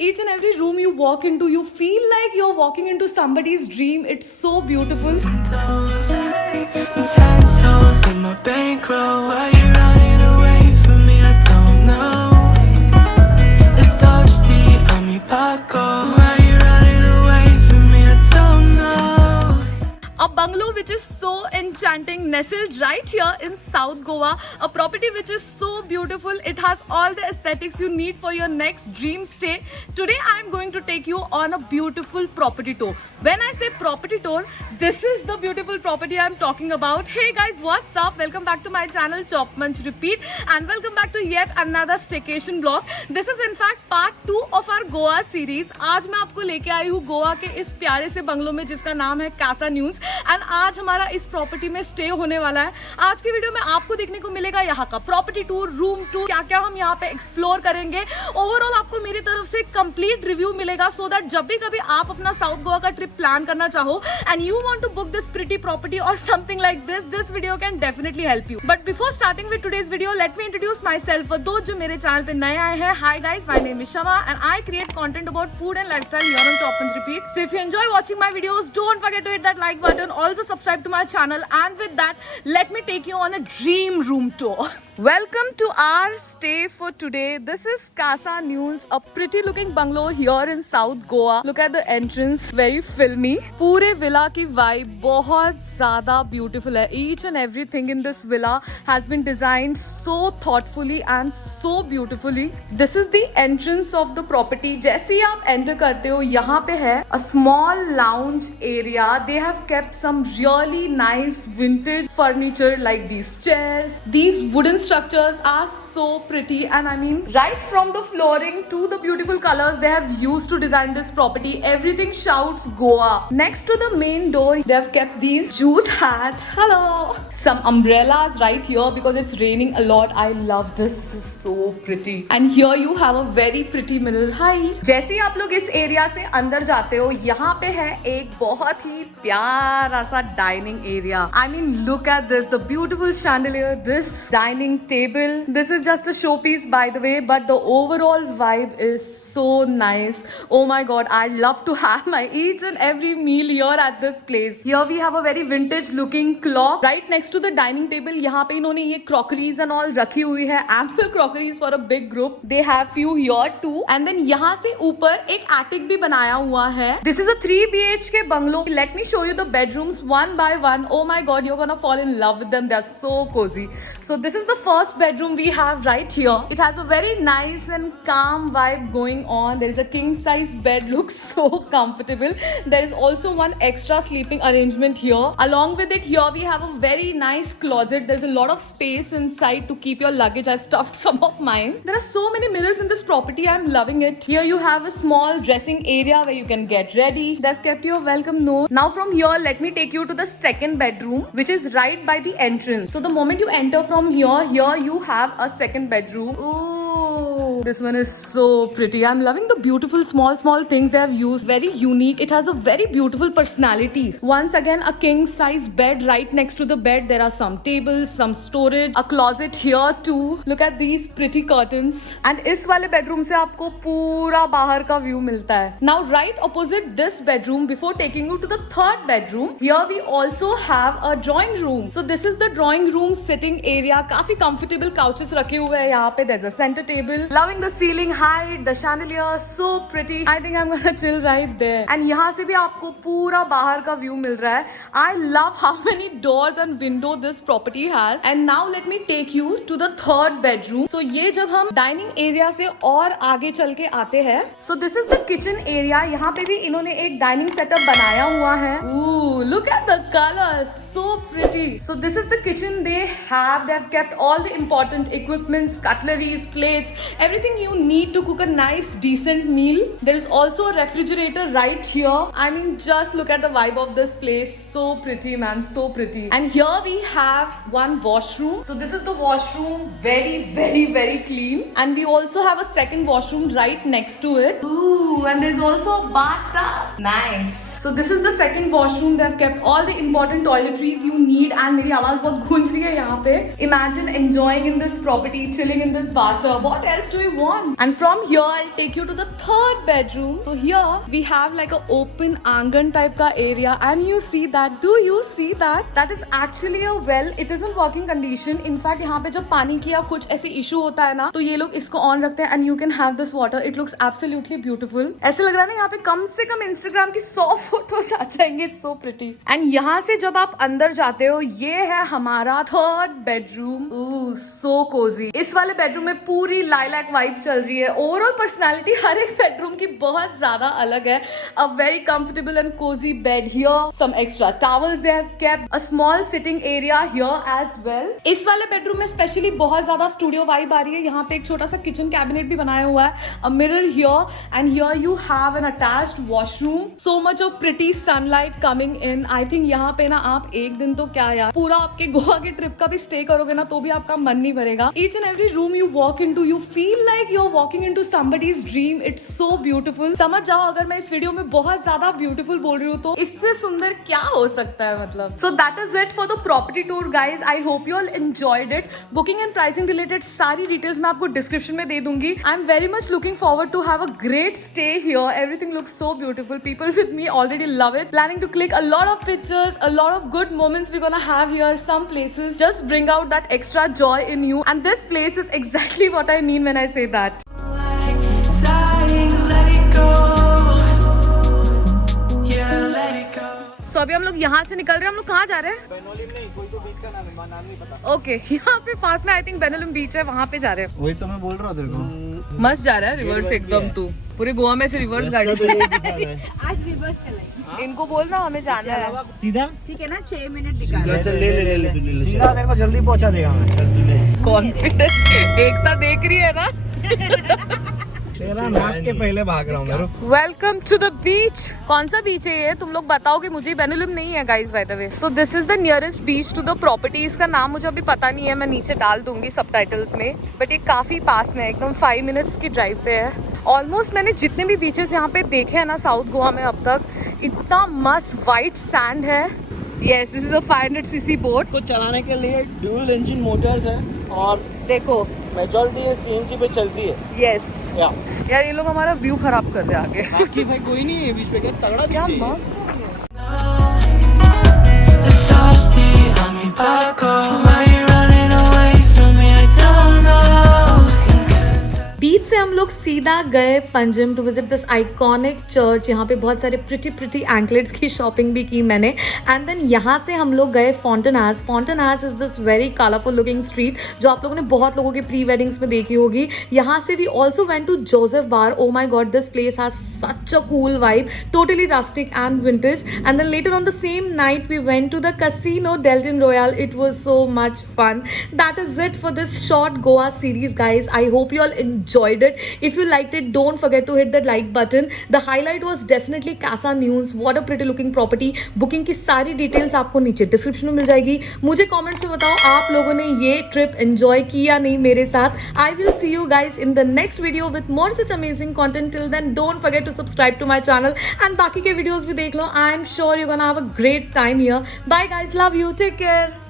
Each and every room you walk into, you feel like you're walking into somebody's dream. It's so beautiful. 10 toes in my bankroll. Why you running away from me? I don't know. Thirsty, I'm Paco. Why you running away from me? I don't know. A bungalow which is so enchanting, nestled right here in South Goa. A property which is so beautiful. It has all the aesthetics you need for your next dream stay. Today I am going to take you on a beautiful property tour. When I say property tour, this is the beautiful property I am talking about. Hey guys, what's up? Welcome back to my channel Chop Munch Repeat, and welcome back to yet another staycation vlog. This is in fact part 2 of our Goa series. आज मैं आपको लेके आई हूँ गोवा के इस प्यारे से bungalow में जिसका नाम है कासा न्यूज, एंड आज हमारा इस प्रॉपर्टी में स्टे होने वाला है. आज की वीडियो में आपको देखने को मिलेगा यहाँ का प्रॉपर्टी टूर, रूम टूर, क्या क्या हम यहाँ पे एक्सप्लोर करेंगे. ओवरऑल आपको मेरी तरफ से कंप्लीट रिव्यू मिलेगा, सो दैट जब भी कभी आप अपना साउथ गोवा का ट्रिप प्लान करना चाहो and you want to book this pretty property और something like this video can definitely help you. But before starting with today's video, let me introduce myself for दोस्त जो मेरे channel पे नए आए हैं. Hi guys, my name is Shama and I create content about food and lifestyle here on chop munch repeat. So if you enjoy watching my videos, don't forget to hit that like button. Also subscribe to my channel, and with that, let me take you on a dream room tour. Welcome to our stay for today. This is Casa News, a pretty looking bungalow here in South Goa. Look at the entrance, very filmy. पूरे villa की vibe बहुत ज़्यादा beautiful है. Each and everything in this villa has been designed so thoughtfully and so beautifully. This is the entrance of the property. जैसे ही आप enter करते हो, यहाँ पे है a small lounge area. They have kept some really nice vintage furniture like these chairs. These wooden structures are so pretty, and I mean right from the flooring to the beautiful colors they have used to design this property, everything shouts Goa. Next to the main door they have kept these jute hat, hello, some umbrellas right here because it's raining a lot. I love this is so pretty, and here you have a very pretty mirror. Hi. जैसे ही आप लोग इस area से अंदर जाते हो, यहाँ पे है एक बहुत ही प्यारा सा dining area. I mean look at this, the beautiful chandelier, this dining table. This is just a showpiece by the way, but the overall vibe is so nice. Oh my god, I love to have my each and every meal here at this place. Here we have a very vintage looking clock right next to the dining table. यहाँ पे इन्होंने ये crockeries and all रखी हुई है, ample crockeries for a big group. They have few here too, and then यहाँ से ऊपर एक attic भी बनाया हुआ है. This is a 3 BHK bungalow. Let me show you the bedrooms one by one. Oh my god, you're gonna fall in love with them. They're so cozy. So this is the first bedroom we have right here. It has a very nice and calm vibe going on. There is a king size bed, looks so comfortable. There is also one extra sleeping arrangement here. Along with it, here we have a very nice closet. There's a lot of space inside to keep your luggage. I've stuffed some of mine. There are so many mirrors in this property. I'm loving it. Here you have a small dressing area where you can get ready. They've kept your welcome note. Now from here, let me take you to the second bedroom, which is right by the entrance. So the moment you enter from here you have a second bedroom. Ooh, this one is so pretty. I'm loving the beautiful small things they have used. Very unique. It has a very beautiful personality. Once again, a king size bed right next to the bed. There are some tables, some storage, a closet here too. Look at these pretty curtains. And इस वाले bedroom से आपको पूरा बाहर का view मिलता है. Now right opposite this bedroom, before taking you to the third bedroom, here we also have a drawing room. So this is the drawing room sitting area. काफी comfortable couches रखे हुए हैं यहाँ पे. There's a center table. Loving the ceiling height, the chandelier, so pretty. I think I'm gonna chill right there. And यहाँ से भी आपको पूरा बाहर का view मिल रहा है. I love how many doors and window this property has. And now let me take you to the third bedroom. So ये जब हम dining area से और आगे चल के आते हैं, so this is the kitchen area. यहाँ पे भी इन्होंने एक dining setup बनाया हुआ है. Ooh, look at the colors, so pretty. So this is the kitchen they have. They have kept all the important equipments, cutleries, plates, everything you need to cook a nice decent meal. There is also a refrigerator right here. I mean just look at the vibe of this place. So pretty man, so pretty. And here we have one washroom. So this is the washroom, very clean. And we also have a second washroom right next to it. Ooh, and there's also a bathtub. Nice. So this is the second washroom. They have kept all the important toiletries you need. And मेरी आवाज बहुत गूंज रही है यहाँ पे. Imagine enjoying in this property, chilling in this bathtub. What else do you want? And from here, I'll take you to the third bedroom. So here we have like a open angan type का area, and you see that. Do you see that? That is actually a well. It is in working condition. In fact, यहाँ पे जब पानी की या कुछ ऐसे issue होता है ना, तो ये लोग इसको ऑन रखते हैं and you can have this water. It looks absolutely beautiful. ऐसे लग रहा है ना यहाँ पे कम से कम इंस्टाग्राम की 100 फोटोज आ जाएंगे. It's so pretty. And यहाँ से जब आप अंदर जाते हो, ये है हमारा थर्ड बेडरूम. So cozy. इस वाले बेडरूम में पूरी लाइलैक वाइब चल रही है. ओवरऑल पर्सनालिटी हर एक बेडरूम की बहुत ज्यादा अलग है. A very comfortable and cozy bed here. Some extra towels they have kept. A small sitting area here as well. इस वाले बेडरूम में स्पेशली बहुत ज्यादा स्टूडियो वाइब आ रही है. यहाँ पे एक छोटा सा किचन कैबिनेट भी बनाया हुआ है. A mirror here, and here you have an attached washroom. So much of pretty sunlight coming in. I think यहाँ पे ना आप एक दिन तो क्या यार, पूरा आपके गोवा के ट्रिप का भी स्टे करोगे ना तो भी आपका मन नहीं भरेगा. Each and every room you walk into, you feel like you're walking into somebody's dream. It's so beautiful. समझ जाओ अगर मैं इस वीडियो में बहुत ज्यादा ब्यूटीफुल बोल रही हूँ तो इससे सुंदर क्या हो सकता है मतलब. So that is it for the property tour, guys. I hope you all enjoyed it. Booking and pricing related सारी details मैं आपको description में दे दूंगी. I'm very much looking forward to have a great stay here. Everything looks so beautiful. People with me already love it. Planning to click a lot of pictures, a lot of good moments we're gonna have here. Some places just bring out that extra joy in you, and this place is exactly what I mean when I say that. Dying, let it go. Yeah, let it go. So अभी हम लोग यहाँ से निकल रहे हैं. हम लोग कहाँ जा रहे हैं? बेनोलिम नहीं, कोई तो बीच का नाम नहीं पता. ओके यहाँ पे पास में आई थिंक बेनोलिम बीच है, वहाँ पे जा रहे हैं. वही तो मैं बोल रहा हूँ तेरे को. मस्त जा रहा है रिवर्स एकदम. तू पूरे गोवा में से रिवर्स गाड़ी आज रिवर्स चलाएंगे. इनको बोलना हमें जाना है. सीधा ठीक है ना, 6 मिनट दिखा. चल ले सीधा तेरे को जल्दी पहुंचा देगा मैं. कॉन्फिडेंट एकता देख रही है ना. तेरा नाक के पहले भाग रहा हूँ मैं. Welcome to the beach. कौन सा बीच है ये? तुम लोग बताओगे मुझे. बेनोलिम नहीं है guys by the way. So this is the nearest beach to the property. इसका नाम मुझे अभी पता नहीं है, मैं नीचे डाल दूंगी सबटाइटल्स में. बट ये काफी पास में है, एकदम 5 मिनट्स की ड्राइव पे है. ऑलमोस्ट मैंने जितने भी बीचेस यहाँ पे देखे हैं ना साउथ गोवा में अब तक, इतना मस्त वाइट सैंड है. Yes, this is a 500cc boat. को चलाने के लिए ड्यूल इंजन मोटर्स है और देखो मेजॉरिटी सीएनजी पे चलती है. यस यार ये लोग हमारा व्यू खराब कर दे आगे. बाकी भाई कोई नहीं है बीच पे. क्या तगड़ा क्या बीच है. मस्त है. The thirsty, I'm in Paco. Why you running away from me? I don't know. बीच से हम लोग सीधा गए Panjim to visit this iconic church. यहाँ पे बहुत सारे प्रिटी एंकलेट्स की शॉपिंग भी की मैंने. एंड देन यहाँ से हम लोग गए Fontainhas. Fontainhas is this very colourful looking street जो आप लोगों ने बहुत लोगों की प्री वेडिंग्स में देखी होगी. यहाँ से we also went to Joseph bar. Oh my God, this place has such a cool vibe, totally rustic and vintage. And then later on the same night we went to the casino Delton Royale. It was so much fun. That is it for this short Goa series, guys. I hope you all enjoyed it. If you liked it, don't forget to hit the like button. The highlight was definitely Casa News. What a pretty looking property. Booking की सारी details आपको नीचे description में मिल जाएगी. मुझे comments में बताओ आप लोगों ने ये trip enjoy किया नहीं मेरे साथ. I will see you guys in the next video with more such amazing content. Till then, don't forget to subscribe to my channel and बाकी के videos भी देख लो. I am sure you're gonna have a great time here. Bye guys, love you, take care.